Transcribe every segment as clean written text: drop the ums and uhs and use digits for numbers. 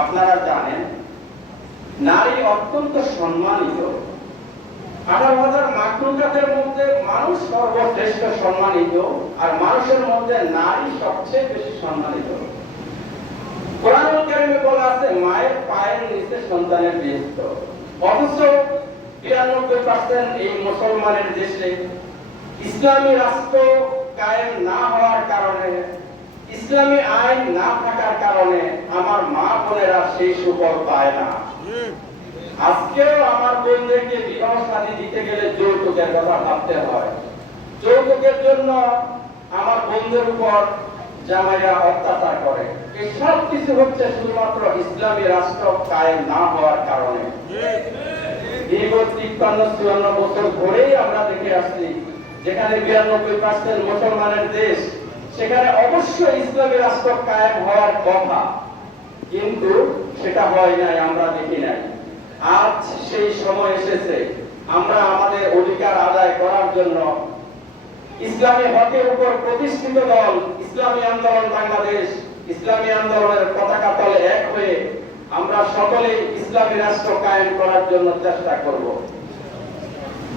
আপনারা জানেন নারী অত্যন্ত সম্মানিত। 18,000 মাখলুকাতের মধ্যে মানুষ সর্বশ্রেষ্ঠ সম্মানিত, আর মানুষের মধ্যে নারী সবচেয়ে বেশি সম্মানিত। কোরআনুল কারীমে বলা আছে মায়ের পায়ের নিচে সন্তানের বীর্য। অথচ 92% এই মুসলমানের দেশে ইসলামী রাষ্ট্র কায়েম না হওয়ার কারণে, ইসলামী আইন না থাকার কারণে আমার মা বোনেরা সেই সুফল পায় না। আজকেও আমার বোনদেরকে বিবাহ শাদী দিতে গেলে যৌতুকের কথা ভাবতে হয়। যৌতুকের জন্য আমার বোনদের উপর জামাইরা অত্যাচার করে। এই সব কিছু হচ্ছে শুধুমাত্র ইসলামী রাষ্ট্র কায়েম না হওয়ার কারণে। দীর্ঘ 53-54 বছর ধরেই আমরা দেখে আসছি যেখানে 92% মুসলমানের দেশ, সেখানে অবশ্যই ইসলামী রাষ্ট্র কায়েম হওয়ার কথা, কিন্তু সেটা হয় নাই, আমরা দেখি নাই। আজ সেই সময় এসেছে আমরা আমাদের অধিকার আদায় করার জন্য ইসলামী হকের উপর প্রতিষ্ঠিত দল ইসলামী আন্দোলন বাংলাদেশ, ইসলামী আন্দোলনের পতাকা তলে এক হয়ে আমরা সকলে ইসলামী রাষ্ট্র কায়েম করার জন্য চেষ্টা করব।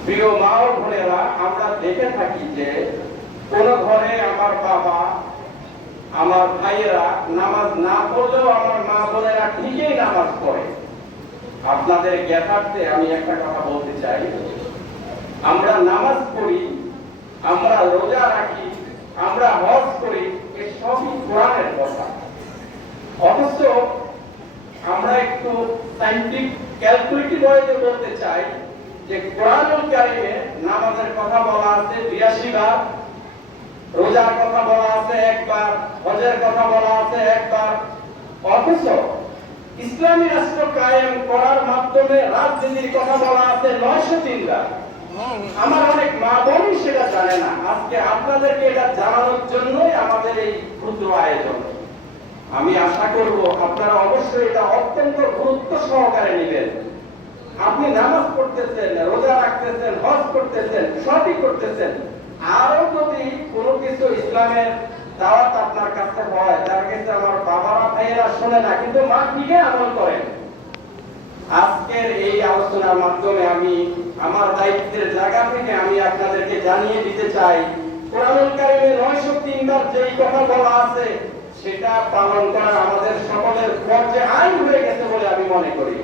প্রিয় মা ও বোনেরা, আমরা দেখে থাকি যে কোন ঘরে আমার বাবা, আমার ভাইয়েরা নামাজ না পড়লেও আমার মা বোনেরা ঠিকই নামাজ পড়ে। আপনাদের জ্ঞাতার্থে আমি একটা কথা বলতে চাই, আমরা নামাজ পড়ি, আমরা রোজা রাখি, আমরা হজ করি, এই সবই কোরআনের কথা। অথচ আমরা একটু সায়েন্টিফিক ক্যালকুলেটিভ ওয়েতে বলতে চাই যে কোরআনুল কারীমে নামাজের কথা বলা আছে 82 বার, রোজার কথা বলা আছে 1 বার, হজের কথা বলা আছে 1 বার। অথচ ইসলামী রাষ্ট্র কায়েম করার মাধ্যমে রাজনীতির কথা বলা আছে 903 বার। আমার অনেক মা বোন সেটা জানে না। আজকে আপনাদেরকে এটা জানানোর জন্যই আমাদের এই ক্ষুদ্র আয়োজন। আমি আশা করব আপনারা অবশ্যই এটা অত্যন্ত গুরুত্ব সহকারে নেবেন। আপনি নামাজ পড়তেছেন, রোজা রাখতেছেন, হজ করতেছেন, সবই করতেছেন, আরো যদি কোনো কিছু ইসলামের দাওয়াত আপনার কাছে হয়, যার কাছে আমার বাবারা ভাইয়েরা শোনে না, কিন্তু মা ঠিকই আমল করেন। আজকের এই আলোচনার মাধ্যমে আমি আমার দায়িত্বের জায়গা থেকে আমি আপনাদেরকে জানিয়ে দিতে চাই, কোরআনুল কারীমে 903 বার যেই কথা বলা আছে সেটা পালন করা আমাদের সকলের ফরজে আইন হয়ে গেছে বলে আমি মনে করি।